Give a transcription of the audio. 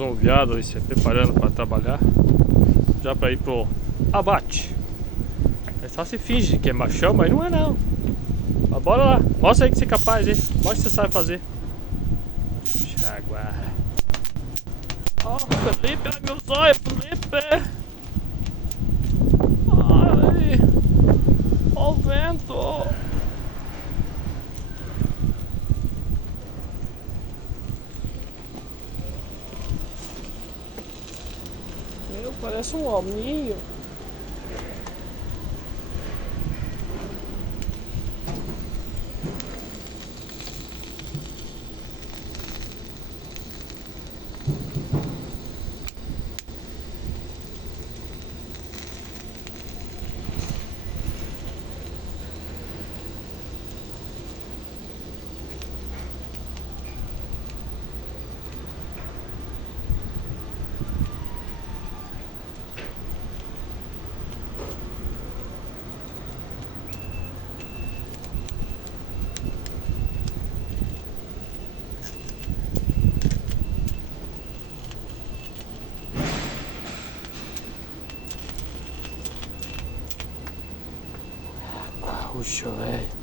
um viado aí se preparando para trabalhar já para ir pro abate. É só se finge que é machão, mas não é não. Mas bora lá, mostra aí que você é capaz, hein? Mostra o que você sabe fazer. Jaguar. Ó, Felipe, ai meu zóio, Felipe. Ai, ó o vento. Meu, parece um hominho. Puxa, velho.